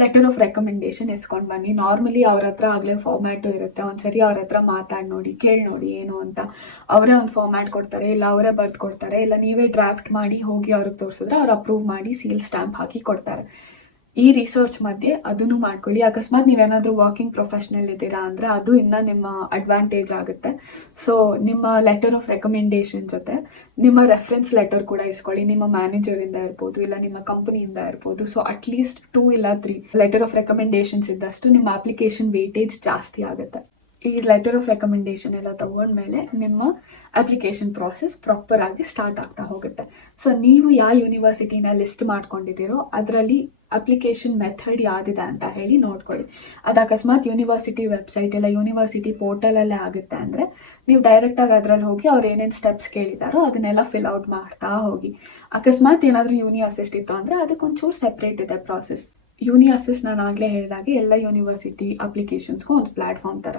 Speaker 1: ಲೆಟರ್ ಆಫ್ ರೆಕಮೆಂಡೇಶನ್ ಇಸ್ಕೊಂಡು ಬನ್ನಿ. ನಾರ್ಮಲಿ ಅವ್ರ ಹತ್ರ ಆಗಲೇ ಫಾರ್ಮ್ಯಾಟು ಇರುತ್ತೆ. ಒಂದ್ಸರಿ ಅವ್ರ ಹತ್ರ ಮಾತಾಡಿ ನೋಡಿ, ಕೇಳಿ ನೋಡಿ ಏನು ಅಂತ. ಅವರೇ ಒಂದು ಫಾರ್ಮ್ಯಾಟ್ ಕೊಡ್ತಾರೆ, ಇಲ್ಲ ಅವರೇ ಬರ್ದು ಕೊಡ್ತಾರೆ, ಇಲ್ಲ ನೀವೇ ಡ್ರಾಫ್ಟ್ ಮಾಡಿ ಹೋಗಿ ಅವ್ರಿಗೆ ತೋರಿಸಿದ್ರೆ ಅವ್ರು ಅಪ್ರೂವ್ ಮಾಡಿ ಸೀಲ್ ಸ್ಟ್ಯಾಂಪ್ ಹಾಕಿ ಕೊಡ್ತಾರೆ. ಈ ರಿಸರ್ಚ್ ಮಧ್ಯೆ ಅದನ್ನು ಮಾಡ್ಕೊಳ್ಳಿ. ಅಕಸ್ಮಾತ್ ನೀವೇನಾದರೂ ವರ್ಕಿಂಗ್ ಪ್ರೊಫೆಷ್ನಲ್ ಇದ್ದೀರಾ ಅಂದರೆ ಅದು ಇನ್ನೂ ನಿಮ್ಮ ಅಡ್ವಾಂಟೇಜ್ ಆಗುತ್ತೆ. ಸೊ ನಿಮ್ಮ ಲೆಟರ್ ಆಫ್ ರೆಕಮೆಂಡೇಶನ್ ಜೊತೆ ನಿಮ್ಮ ರೆಫರೆನ್ಸ್ ಲೆಟರ್ ಕೂಡ ಇಸ್ಕೊಳ್ಳಿ. ನಿಮ್ಮ ಮ್ಯಾನೇಜರಿಂದ ಇರ್ಬೋದು, ಇಲ್ಲ ನಿಮ್ಮ ಕಂಪನಿಯಿಂದ ಇರ್ಬೋದು. ಸೊ ಅಟ್ಲೀಸ್ಟ್ ಟೂ ಇಲ್ಲ ತ್ರೀ ಲೆಟರ್ ಆಫ್ ರೆಕಮೆಂಡೇಶನ್ಸ್ ಇದ್ದಷ್ಟು ನಿಮ್ಮ ಅಪ್ಲಿಕೇಶನ್ ವೇಟೇಜ್ ಜಾಸ್ತಿ ಆಗುತ್ತೆ. ಈ ಲೆಟರ್ ಆಫ್ ರೆಕಮೆಂಡೇಶನ್ ಎಲ್ಲ ತಗೊಂಡ್ಮೇಲೆ ನಿಮ್ಮ ಅಪ್ಲಿಕೇಶನ್ ಪ್ರಾಸೆಸ್ ಪ್ರಾಪರ್ ಆಗಿ ಸ್ಟಾರ್ಟ್ ಆಗ್ತಾ ಹೋಗುತ್ತೆ. ಸೊ ನೀವು ಯಾವ ಯೂನಿವರ್ಸಿಟಿನ ಲಿಸ್ಟ್ ಮಾಡ್ಕೊಂಡಿದ್ದೀರೋ ಅದರಲ್ಲಿ ಅಪ್ಲಿಕೇಶನ್ ಮೆಥಡ್ ಯಾವುದಿದೆ ಅಂತ ಹೇಳಿ ನೋಡ್ಕೊಳ್ಳಿ. ಅದು ಅಕಸ್ಮಾತ್ ಯೂನಿವರ್ಸಿಟಿ ವೆಬ್ಸೈಟ್ ಇಲ್ಲ ಯೂನಿವರ್ಸಿಟಿ ಪೋರ್ಟಲಲ್ಲೇ ಆಗುತ್ತೆ ಅಂದರೆ ನೀವು ಡೈರೆಕ್ಟಾಗಿ ಅದರಲ್ಲಿ ಹೋಗಿ ಅವ್ರು ಏನೇನು ಸ್ಟೆಪ್ಸ್ ಕೇಳಿದಾರೋ ಅದನ್ನೆಲ್ಲ ಫಿಲ್ ಔಟ್ ಮಾಡ್ತಾ ಹೋಗಿ. ಅಕಸ್ಮಾತ್ ಏನಾದರೂ ಯೂನಿ ಅಸಿಸ್ಟ್ ಇತ್ತು ಅಂದರೆ ಅದಕ್ಕೊಂಚೂರು ಸೆಪ್ರೇಟ್ ಇದೆ ಪ್ರಾಸೆಸ್ ಯೂನಿ ಅಸಿಸ್ಟ್ ನಾನು ಆಗಲೇ ಹೇಳಿದಾಗೆ ಎಲ್ಲ ಯೂನಿವರ್ಸಿಟಿ ಅಪ್ಲಿಕೇಶನ್ಸ್ಗೂ ಒಂದು ಪ್ಲ್ಯಾಟ್ಫಾರ್ಮ್ ಥರ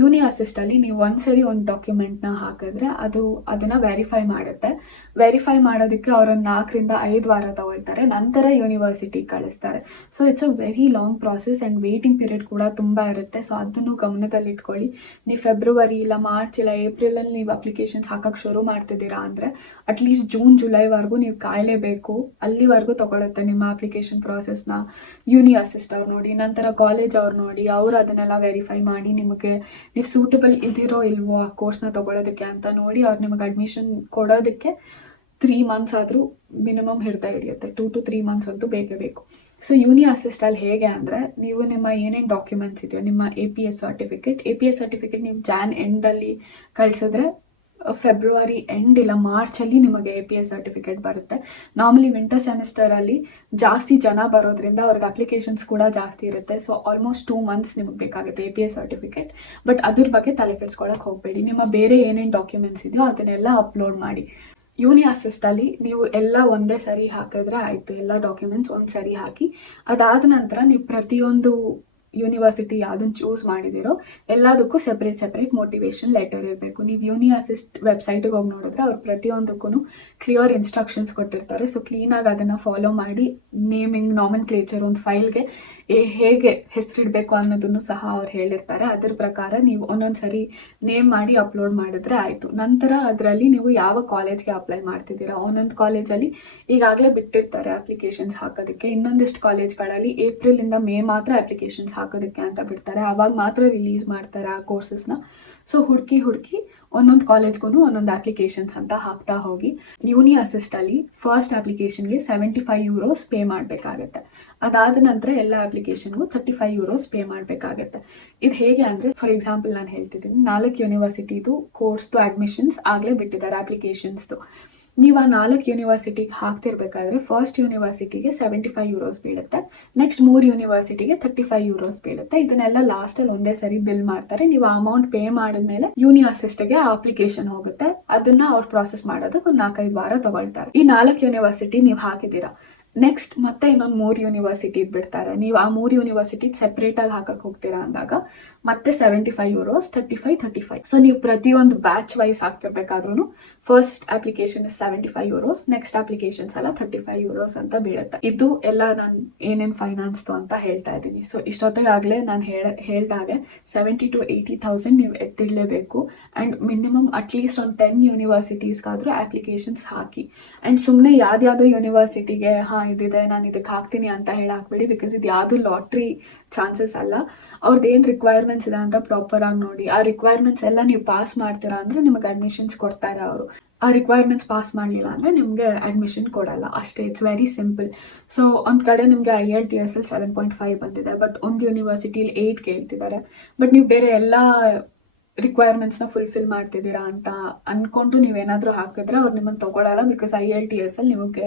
Speaker 1: ಯೂನಿ ಅಸಿಸ್ಟಲ್ಲಿ ನೀವು ಒಂದ್ಸರಿ ಒಂದು ಡಾಕ್ಯುಮೆಂಟ್ನ ಹಾಕಿದ್ರೆ ಅದು ಅದನ್ನು ವೆರಿಫೈ ಮಾಡುತ್ತೆ. ವೆರಿಫೈ ಮಾಡೋದಕ್ಕೆ ಅವರೊಂದು ನಾಲ್ಕರಿಂದ ಐದು ವಾರ ತಗೊಳ್ತಾರೆ. ನಂತರ ಯೂನಿವರ್ಸಿಟಿ ಕಳಿಸ್ತಾರೆ. So it's a very long process and waiting period ಕೂಡ ತುಂಬ ಇರುತ್ತೆ. ಸೊ ಅದನ್ನು ಗಮನದಲ್ಲಿಟ್ಕೊಳ್ಳಿ. ನೀವು ಫೆಬ್ರವರಿ ಇಲ್ಲ ಮಾರ್ಚ್ ಇಲ್ಲ ಏಪ್ರಿಲಲ್ಲಿ ನೀವು ಅಪ್ಲಿಕೇಶನ್ಸ್ ಹಾಕೋಕ್ಕೆ ಶುರು ಮಾಡ್ತಿದ್ದೀರಾ ಅಂದರೆ ಅಟ್ಲೀಸ್ಟ್ ಜೂನ್ ಜುಲೈವರೆಗೂ ನೀವು ಕಾಯಲೇಬೇಕು. ಅಲ್ಲಿವರೆಗೂ ತಗೊಳ್ಳುತ್ತೆ ನಿಮ್ಮ ಅಪ್ಲಿಕೇಶನ್ ಪ್ರಾಸೆಸ್ನ ಯೂನಿ ಅಸಿಸ್ಟ್ ಅವ್ರು ನೋಡಿ, ನಂತರ ಕಾಲೇಜ್ ಅವ್ರು ನೋಡಿ, ಅವರು ಅದನ್ನೆಲ್ಲ ವೆರಿಫೈ ಮಾಡಿ ನಿಮಗೆ ನೀವು ಸೂಟಬಲ್ ಇದಿರೋ ಇಲ್ವೋ ಆ ಕೋರ್ಸ್ನ ತೊಗೊಳೋದಕ್ಕೆ ಅಂತ ನೋಡಿ ಅವ್ರು ನಿಮಗೆ ಅಡ್ಮಿಷನ್ ಕೊಡೋದಕ್ಕೆ ತ್ರೀ ಮಂತ್ಸ್ ಆದರೂ ಮಿನಿಮಮ್ ಹಿಡ್ತಾ ಹಿಡಿಯುತ್ತೆ. ಟೂ ಟು ತ್ರೀ ಮಂತ್ಸ್ ಅಂತೂ ಬೇಕೇ ಬೇಕು. ಸೊ ಯೂನಿ ಅಸಿಸ್ಟಲ್ಲಿ ಹೇಗೆ ಅಂದರೆ, ನೀವು ನಿಮ್ಮ ಏನೇನು ಡಾಕ್ಯುಮೆಂಟ್ಸ್ ಇದೆಯೋ, ನಿಮ್ಮ A P S certificate A P S certificate ನೀವು ಜಾನ್ ಎಂಡಲ್ಲಿ ಕಳಿಸಿದ್ರೆ ಫೆಬ್ರವರಿ ಎಂಡ್ ಇಲ್ಲ ಮಾರ್ಚಲ್ಲಿ ನಿಮಗೆ ಎ ಪಿ ಎಸ್ ಸರ್ಟಿಫಿಕೇಟ್ ಬರುತ್ತೆ. ನಾರ್ಮಲಿ ವಿಂಟರ್ ಸೆಮಿಸ್ಟರಲ್ಲಿ ಜಾಸ್ತಿ ಜನ ಬರೋದ್ರಿಂದ ಅವ್ರಿಗೆ ಅಪ್ಲಿಕೇಶನ್ಸ್ ಕೂಡ ಜಾಸ್ತಿ ಇರುತ್ತೆ. ಸೊ ಆಲ್ಮೋಸ್ಟ್ ಟೂ ಮಂತ್ಸ್ ನಿಮಗೆ ಬೇಕಾಗುತ್ತೆ A P S certificate but ಅದ್ರ ಬಗ್ಗೆ ತಲೆ ಕೆಡ್ಸ್ಕೊಳಕ್ಕೆ ಹೋಗಬೇಡಿ. ನಿಮ್ಮ ಬೇರೆ ಏನೇನು ಡಾಕ್ಯುಮೆಂಟ್ಸ್ ಇದೆಯೋ ಅದನ್ನೆಲ್ಲ ಅಪ್ಲೋಡ್ ಮಾಡಿ. ಯೂನಿ ಅಸಿಸ್ಟಲ್ಲಿ ನೀವು ಎಲ್ಲ ಒಂದೇ ಸರಿ ಹಾಕಿದ್ರೆ ಆಯಿತು. ಎಲ್ಲ ಡಾಕ್ಯುಮೆಂಟ್ಸ್ ಒಂದು ಸರಿ ಹಾಕಿ. ಅದಾದ ನಂತರ ನೀವು ಪ್ರತಿಯೊಂದು ಯೂನಿವರ್ಸಿಟಿ ಯಾವುದನ್ನು ಚೂಸ್ ಮಾಡಿದಿರೋ ಎಲ್ಲದಕ್ಕೂ ಸೆಪ್ರೇಟ್ ಸೆಪ್ರೇಟ್ ಮೋಟಿವೇಶನ್ ಲೆಟರ್ ಇರಬೇಕು. ನೀವು ಯೂನಿ ಅಸಿಸ್ಟ್ ವೆಬ್ಸೈಟಿಗೆ ಹೋಗಿ ನೋಡಿದ್ರೆ ಅವ್ರು ಪ್ರತಿಯೊಂದಕ್ಕೂ ಕ್ಲಿಯರ್ ಇನ್ಸ್ಟ್ರಕ್ಷನ್ಸ್ ಕೊಟ್ಟಿರ್ತಾರೆ. ಸೊ ಕ್ಲೀನಾಗಿ ಅದನ್ನು ಫಾಲೋ ಮಾಡಿ ನೇಮಿಂಗ್ ನಾಮನ್ ಕ್ಲೇಚರ್ ಒಂದು ಫೈಲ್ಗೆ ಹೇಗೆ ಹೆಸರಿಡಬೇಕು ಅನ್ನೋದನ್ನು ಸಹ ಅವ್ರು ಹೇಳಿರ್ತಾರೆ. ಅದ್ರ ಪ್ರಕಾರ ನೀವು ಒಂದೊಂದು ಸರಿ ನೇಮ್ ಮಾಡಿ ಅಪ್ಲೋಡ್ ಮಾಡಿದ್ರೆ ಆಯಿತು. ನಂತರ ಅದರಲ್ಲಿ ನೀವು ಯಾವ ಕಾಲೇಜ್ಗೆ ಅಪ್ಲೈ ಮಾಡ್ತಿದ್ದೀರಾ? ಒಂದೊಂದು ಕಾಲೇಜಲ್ಲಿ ಈಗಾಗಲೇ ಬಿಟ್ಟಿರ್ತಾರೆ ಅಪ್ಲಿಕೇಶನ್ಸ್ ಹಾಕೋದಕ್ಕೆ. ಇನ್ನೊಂದಿಷ್ಟು ಕಾಲೇಜ್ಗಳಲ್ಲಿ ಏಪ್ರಿಲಿಂದ ಮೇ ಮಾತ್ರ ಅಪ್ಲಿಕೇಶನ್ಸ್ ಹಾಕೋದಕ್ಕೆ ಅಂತ ಬಿಡ್ತಾರೆ. ಆವಾಗ ಮಾತ್ರ ರಿಲೀಸ್ ಮಾಡ್ತಾರೆ ಆ ಕೋರ್ಸಸ್ನ ಸೊ ಹುಡುಕಿ ಹುಡುಕಿ ಒಂದೊಂದು ಕಾಲೇಜ್ಗೂ ಒಂದೊಂದು ಅಪ್ಲಿಕೇಶನ್ಸ್ ಅಂತ ಹಾಕ್ತಾ ಹೋಗಿ ಯೂನಿ ಅಸಿಸ್ಟಲ್ಲಿ ಫಸ್ಟ್ ಅಪ್ಲಿಕೇಶನ್ಗೆ ಸೆವೆಂಟಿ ಫೈವ್ ಯೂರೋಸ್ ಪೇ ಮಾಡಬೇಕಾಗತ್ತೆ. ಅದಾದ ನಂತರ ಎಲ್ಲ ಅಪ್ಲಿಕೇಶನ್ಗೂ ತರ್ಟಿ ಫೈವ್ ಯೂರೋಸ್ ಪೇ ಮಾಡಬೇಕಾಗತ್ತೆ. ಇದು ಹೇಗೆ ಅಂದರೆ ಫಾರ್ ಎಕ್ಸಾಂಪಲ್ ನಾನು ಹೇಳ್ತಿದ್ದೀನಿ, ನಾಲ್ಕು ಯೂನಿವರ್ಸಿಟಿದು ಕೋರ್ಸ್ದು ಅಡ್ಮಿಷನ್ಸ್ ಆಗಲೇ ಬಿಟ್ಟಿದ್ದಾರೆ ಅಪ್ಲಿಕೇಶನ್ಸ್ದು ನೀವು ಆ ನಾಲ್ಕು ಯೂನಿವರ್ಸಿಟಿಗೆ ಹಾಕ್ತಿರ್ಬೇಕಾದ್ರೆ ಫಸ್ಟ್ ಯೂನಿವರ್ಸಿಟಿಗೆ ಸೆವೆಂಟಿ ಫೈವ್ ಯೂರೋಸ್ ಬೀಳುತ್ತೆ. ನೆಕ್ಸ್ಟ್ ಮೂರು ಯೂನಿವರ್ಸಿಟಿಗೆ ತರ್ಟಿ ಫೈವ್ ಯೂರೋಸ್ ಬೀಳುತ್ತೆ. ಇದನ್ನೆಲ್ಲ ಲಾಸ್ಟಲ್ಲಿ ಒಂದೇ ಸರಿ ಬಿಲ್ ಮಾಡ್ತಾರೆ. ನೀವು ಅಮೌಂಟ್ ಪೇ ಮಾಡಿದ್ಮೇಲೆ ಯೂನಿ ಅಸಿಸ್ಟ್ಗೆ ಅಪ್ಲಿಕೇಶನ್ ಹೋಗುತ್ತೆ. ಅದನ್ನ ಅವ್ರು ಪ್ರಾಸೆಸ್ ಮಾಡೋದಕ್ಕೆ ಒಂದು ನಾಲ್ಕೈದು ವಾರ ತಗೊಳ್ತಾರೆ. ಈ ನಾಲ್ಕು ಯೂನಿವರ್ಸಿಟಿ ನೀವು ಹಾಕಿದ್ದೀರಾ. ನೆಕ್ಸ್ಟ್ ಮತ್ತೆ ಇನ್ನೊಂದು ಮೂರು ಯೂನಿವರ್ಸಿಟಿ ಬಿಡ್ತಾರೆ. ನೀವು ಆ ಮೂರು ಯೂನಿವರ್ಸಿಟಿ ಸೆಪ್ರೇಟ್ ಆಗಿ ಹಾಕಕ್ ಹೋಗ್ತೀರಾ ಅಂದಾಗ ಮತ್ತೆ seventy five euros thirty five thirty five so ನೀವು ಪ್ರತಿಯೊಂದು batch wise ಹಾಕ್ತಿರ್ಬೇಕಾದ್ರೂ first application seventy five euros next applications ಎಲ್ಲ ತರ್ಟಿ ಫೈವ್ ಯೂರೋಸ್ ಅಂತ ಬೀಳುತ್ತೆ. ಇದು ಎಲ್ಲ ನಾನು ಏನೇನು ಫೈನಾನ್ಸ್ದು ಅಂತ ಹೇಳ್ತಾ ಇದ್ದೀನಿ. ಸೊ ಇಷ್ಟೊತ್ತಿಗಾಗಲೇ ನಾನು ಹೇಳ ಹೇಳ್ದಾಗೆ ಸೆವೆಂಟಿ ಟು ಏಯ್ಟಿ ತೌಸಂಡ್ ನೀವು ಎತ್ತಿಡಲೇಬೇಕು. ಆ್ಯಂಡ್ ಮಿನಿಮಮ್ ಅಟ್ಲೀಸ್ಟ್ ಒಂದು ಟೆನ್ ಯೂನಿವರ್ಸಿಟೀಸ್ಗಾದರೂ ಅಪ್ಲಿಕೇಶನ್ಸ್ ಹಾಕಿ. ಆ್ಯಂಡ್ ಸುಮ್ಮನೆ ಯಾವ್ದ್ಯಾವುದೋ ಯೂನಿವರ್ಸಿಟಿಗೆ ಹಾಂ, ಇದಿದೆ, ನಾನು ಇದಕ್ಕೆ ಹಾಕ್ತೀನಿ ಅಂತ ಹೇಳಿ ಹಾಕ್ಬೇಡಿ ಬಿಕಾಸ್ ಇದು ಯಾವುದು ಲಾಟ್ರಿ ಚಾನ್ಸಸ್ ಅಲ್ಲ. ಅವ್ರದ್ದು ಏನು ರಿಕ್ವೈರ್ಮೆಂಟ್ಸ್ ಇದೆ ಅಂತ ಪ್ರಾಪರ್ ಆಗಿ ನೋಡಿ. ಆ ರಿಕ್ವೈರ್ಮೆಂಟ್ಸ್ ಎಲ್ಲ ನೀವು ಪಾಸ್ ಮಾಡ್ತೀರಾ ಅಂದರೆ ನಿಮಗೆ ಅಡ್ಮಿಷನ್ಸ್ ಕೊಡ್ತಾರೆ ಅವರು. ಆ ರಿಕ್ವೈರ್ಮೆಂಟ್ಸ್ ಪಾಸ್ ಮಾಡಲಿಲ್ಲ ಅಂದರೆ ನಿಮಗೆ ಅಡ್ಮಿಷನ್ ಕೊಡಲ್ಲ. ಅಷ್ಟೇ ಇಟ್ಸ್ ವೆರಿ ಸಿಂಪಲ್ ಸೊ ಒಂದು ಕಡೆ ನಿಮಗೆ I L T S L seven point five ಬಂದಿದೆ ಬಟ್ ಒಂದು ಯೂನಿವರ್ಸಿಟಿಲಿ ಏಯ್ಟ್ ಕೇಳ್ತಿದ್ದಾರೆ ಬಟ್ ನೀವು ಬೇರೆ ಎಲ್ಲ ರಿಕ್ವೈರ್ಮೆಂಟ್ಸ್ನ ಫುಲ್ಫಿಲ್ ಮಾಡ್ತಿದ್ದೀರಾ ಅಂತ ಅಂದ್ಕೊಂಡು ನೀವೇನಾದರೂ ಹಾಕಿದ್ರೆ ಅವ್ರು ನಿಮ್ಮನ್ನು ತೊಗೊಳಲ್ಲ because I L T S ಅಲ್ಲಿ ನಿಮಗೆ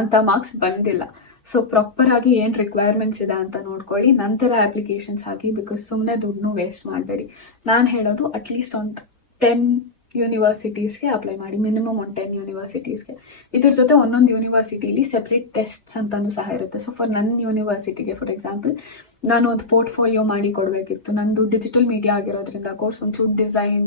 Speaker 1: ಅಂಥ ಮಾರ್ಕ್ಸ್ ಬಂದಿಲ್ಲ. ಸೊ ಪ್ರಾಪರ್ ಆಗಿ ಏನು ರಿಕ್ವೈರ್ಮೆಂಟ್ಸ್ ಇದೆ ಅಂತ ನೋಡ್ಕೊಳ್ಳಿ. ನಂತರ ಅಪ್ಲಿಕೇಶನ್ಸ್ ಹಾಕಿ ಬಿಕಾಸ್ ಸುಮ್ಮನೆ ದುಡ್ಡು ವೇಸ್ಟ್ ಮಾಡಬೇಡಿ. ನಾನು ಹೇಳೋದು ಅಟ್ಲೀಸ್ಟ್ ಒಂದು ಟೆನ್ ಯೂನಿವರ್ಸಿಟೀಸ್ಗೆ ಅಪ್ಲೈ ಮಾಡಿ. ಮಿನಿಮಮ್ ಒಂದು ಟೆನ್ ಯೂನಿವರ್ಸಿಟೀಸ್ಗೆ ಇದ್ರ ಜೊತೆ ಒಂದೊಂದು ಯೂನಿವರ್ಸಿಟಿಲಿ ಸೆಪ್ರೇಟ್ ಟೆಸ್ಟ್ಸ್ ಅಂತಲೂ ಸಹ ಇರುತ್ತೆ. ಸೊ ಫಾರ್ ನನ್ನ ಯೂನಿವರ್ಸಿಟಿಗೆ ಫಾರ್ ಎಕ್ಸಾಂಪಲ್ ನಾನು ಒಂದು ಪೋರ್ಟ್ಫೋಲಿಯೋ ಮಾಡಿ ಕೊಡಬೇಕಿತ್ತು. ನಂದು ಡಿಜಿಟಲ್ ಮೀಡಿಯಾ ಆಗಿರೋದ್ರಿಂದ ಕೋರ್ಸ್ ಒಂಚೂರು ಡಿಸೈನ್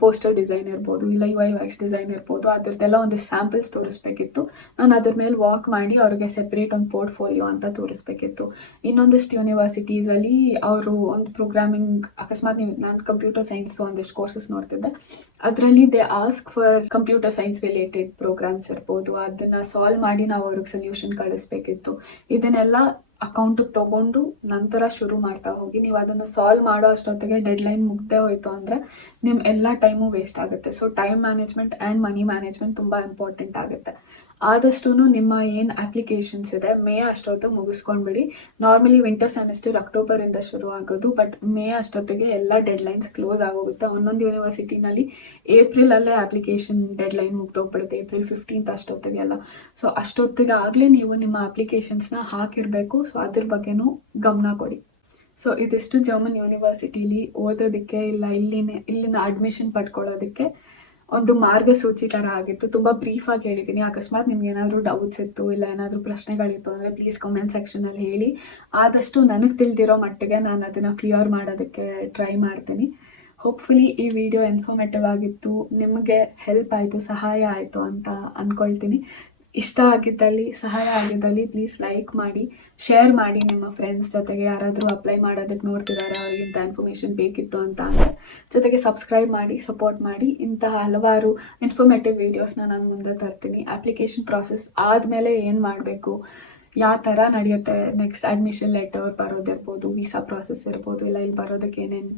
Speaker 1: ಪೋಸ್ಟರ್ ಡಿಸೈನ್ ಇರ್ಬೋದು, ಇಲ್ಲ ಯು ಐ ವೈಸ್ ಡಿಸೈನ್ ಇರ್ಬೋದು, ಅದರದ್ದೆಲ್ಲ ಒಂದಿಷ್ಟು ಸ್ಯಾಂಪಲ್ಸ್ ತೋರಿಸ್ಬೇಕಿತ್ತು. ನಾನು ಅದ್ರ ಮೇಲೆ ವಾಕ್ ಮಾಡಿ ಅವ್ರಿಗೆ ಸೆಪ್ರೇಟ್ ಒಂದು ಪೋರ್ಟ್ಫೋಲಿಯೋ ಅಂತ ತೋರಿಸ್ಬೇಕಿತ್ತು. ಇನ್ನೊಂದಿಷ್ಟು ಯೂನಿವರ್ಸಿಟೀಸಲ್ಲಿ ಅವರು ಒಂದು ಪ್ರೋಗ್ರಾಮಿಂಗ್ ಅಕಸ್ಮಾತ್ ನೀವು, ನಾನು ಕಂಪ್ಯೂಟರ್ ಸೈನ್ಸ್ ಒಂದಿಷ್ಟು ಕೋರ್ಸಸ್ ನೋಡ್ತಿದ್ದೆ. ಅದರಲ್ಲಿ they ask for computer science related programs ಇರ್ಬೋದು. ಅದನ್ನು ಸಾಲ್ವ್ ಮಾಡಿ ನಾವು ಅವ್ರಿಗೆ ಸೊಲ್ಯೂಷನ್ ಕಳಿಸ್ಬೇಕಿತ್ತು. ಇದನ್ನೆಲ್ಲ ಅಕೌಂಟಿಗೆ ತೊಗೊಂಡು ನಂತರ ಶುರು ಮಾಡ್ತಾ ಹೋಗಿ. ನೀವು ಅದನ್ನು ಸಾಲ್ವ್ ಮಾಡೋ ಅಷ್ಟೊತ್ತಿಗೆ ಡೆಡ್ಲೈನ್ ಮುಗ್ದೇ ಹೋಯ್ತು ಅಂದರೆ ನಿಮ್ಮ ಎಲ್ಲ ಟೈಮು ವೇಸ್ಟ್ ಆಗುತ್ತೆ. So time management and money management ತುಂಬ ಇಂಪಾರ್ಟೆಂಟ್ ಆಗುತ್ತೆ. ಆದಷ್ಟು ನಿಮ್ಮ ಏನು ಅಪ್ಲಿಕೇಶನ್ಸ್ ಇದೆ, ಮೇ ಅಷ್ಟೊತ್ತು ಮುಗಿಸ್ಕೊಂಡ್ಬಿಡಿ. ನಾರ್ಮಲಿ ವಿಂಟರ್ ಸೆಮಿಸ್ಟರ್ ಅಕ್ಟೋಬರಿಂದ ಶುರು ಆಗೋದು ಬಟ್ ಮೇ ಅಷ್ಟೊತ್ತಿಗೆ ಎಲ್ಲ ಡೆಡ್ಲೈನ್ಸ್ ಕ್ಲೋಸ್ ಆಗೋಗುತ್ತೆ. ಒಂದೊಂದು ಯೂನಿವರ್ಸಿಟಿನಲ್ಲಿ ಏಪ್ರಿಲಲ್ಲೇ ಅಪ್ಲಿಕೇಶನ್ ಡೆಡ್ಲೈನ್ ಮುಗ್ದೋಗ್ಬಿಡುತ್ತೆ ಏಪ್ರಿಲ್ ಫಿಫ್ಟೀನ್ತ್ ಅಷ್ಟೊತ್ತಿಗೆ ಅಲ್ಲ ಸೊ ಅಷ್ಟೊತ್ತಿಗೆ ಆಗಲೇ ನೀವು ನಿಮ್ಮ ಅಪ್ಲಿಕೇಶನ್ಸ್ನ ಹಾಕಿರಬೇಕು. ಸೊ ಅದ್ರ ಬಗ್ಗೆನೂ ಗಮನ ಕೊಡಿ. ಸೊ ಇದಿಷ್ಟು ಜರ್ಮನ್ ಯೂನಿವರ್ಸಿಟಿಲಿ ಓದೋದಕ್ಕೆ ಇಲ್ಲ, ಇಲ್ಲಿನ ಇಲ್ಲಿನ ಅಡ್ಮಿಷನ್ ಪಡ್ಕೊಳ್ಳೋದಕ್ಕೆ. ಒಂದು ಮಾರ್ಗಸೂಚಿ ಥರ ಆಗಿತ್ತು. ತುಂಬ ಬ್ರೀಫಾಗಿ ಹೇಳಿದ್ದೀನಿ ಅಕಸ್ಮಾತ್ ನಿಮ್ಗೆ ಏನಾದರೂ ಡೌಟ್ಸ್ ಇತ್ತು ಇಲ್ಲ ಏನಾದರೂ ಪ್ರಶ್ನೆಗಳಿತ್ತು ಅಂದರೆ ಪ್ಲೀಸ್ ಕಮೆಂಟ್ ಸೆಕ್ಷನಲ್ಲಿ ಹೇಳಿ. ಆದಷ್ಟು ನನಗೆ ತಿಳಿದಿರೋ ಮಟ್ಟಿಗೆ ನಾನು ಅದನ್ನು ಕ್ಲಿಯರ್ ಮಾಡೋದಕ್ಕೆ ಟ್ರೈ ಮಾಡ್ತೀನಿ. ಹೋಪ್ಫುಲಿ ಈ ವಿಡಿಯೋ ಇನ್ಫಾರ್ಮೇಟಿವ್ ಆಗಿತ್ತು. ನಿಮಗೆ ಹೆಲ್ಪ್ ಆಯಿತು, ಸಹಾಯ ಆಯಿತು ಅಂತ ಅಂದ್ಕೊಳ್ತೀನಿ ಇಷ್ಟ ಆಗಿದ್ದಲ್ಲಿ, ಸಹಾಯ ಆಗಿದ್ದಲ್ಲಿ ಪ್ಲೀಸ್ ಲೈಕ್ ಮಾಡಿ ಶೇರ್ ಮಾಡಿ ನಿಮ್ಮ ಫ್ರೆಂಡ್ಸ್ ಜೊತೆಗೆ. ಯಾರಾದರೂ ಅಪ್ಲೈ ಮಾಡೋದಕ್ಕೆ ನೋಡ್ತಿದ್ದಾರೆ ಅವ್ರಿಗಿಂತ ಇನ್ಫಾರ್ಮೇಷನ್ ಬೇಕಿತ್ತು ಅಂತ ಅಂದರೆ ಜೊತೆಗೆ ಸಬ್ಸ್ಕ್ರೈಬ್ ಮಾಡಿ ಸಪೋರ್ಟ್ ಮಾಡಿ. ಇಂತಹ ಹಲವಾರು ಇನ್ಫಾರ್ಮೇಟಿವ್ ವೀಡಿಯೋಸ್ನ ನಾನು ಮುಂದೆ ತರ್ತೀನಿ. ಅಪ್ಲಿಕೇಶನ್ ಪ್ರಾಸೆಸ್ ಆದಮೇಲೆ ಏನು ಮಾಡಬೇಕು? ಯಾವ ಥರ ನಡೆಯುತ್ತೆ? ನೆಕ್ಸ್ಟ್ ಅಡ್ಮಿಷನ್ ಲೆಟರ್ ಬರೋದಿರ್ಬೋದು ವೀಸಾ ಪ್ರಾಸೆಸ್ ಇರ್ಬೋದು, ಇಲ್ಲ ಇಲ್ಲಿ ಬರೋದಕ್ಕೆ ಏನೇನು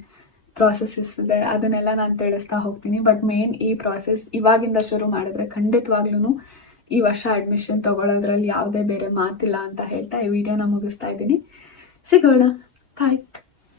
Speaker 1: ಪ್ರಾಸೆಸಸ್ ಇದೆ, ಅದನ್ನೆಲ್ಲ ನಾನು ತಿಳಿಸ್ತಾ ಹೋಗ್ತೀನಿ. ಬಟ್ ಮೇನ್ ಈ ಪ್ರಾಸೆಸ್ ಇವಾಗಿಂದ ಶುರು ಮಾಡಿದ್ರೆ ಖಂಡಿತವಾಗ್ಲೂ ಈ ವರ್ಷ ಅಡ್ಮಿಷನ್ ತಗೊಳ್ಳೋದ್ರಲ್ಲಿ ಯಾವುದೇ ಬೇರೆ ಮಾತಿಲ್ಲ ಅಂತ ಹೇಳ್ತಾ ಈ ವಿಡಿಯೋನ ಮುಗಿಸ್ತಾ ಇದ್ದೀನಿ. ಸಿಗೋಣ. ಬಾಯ್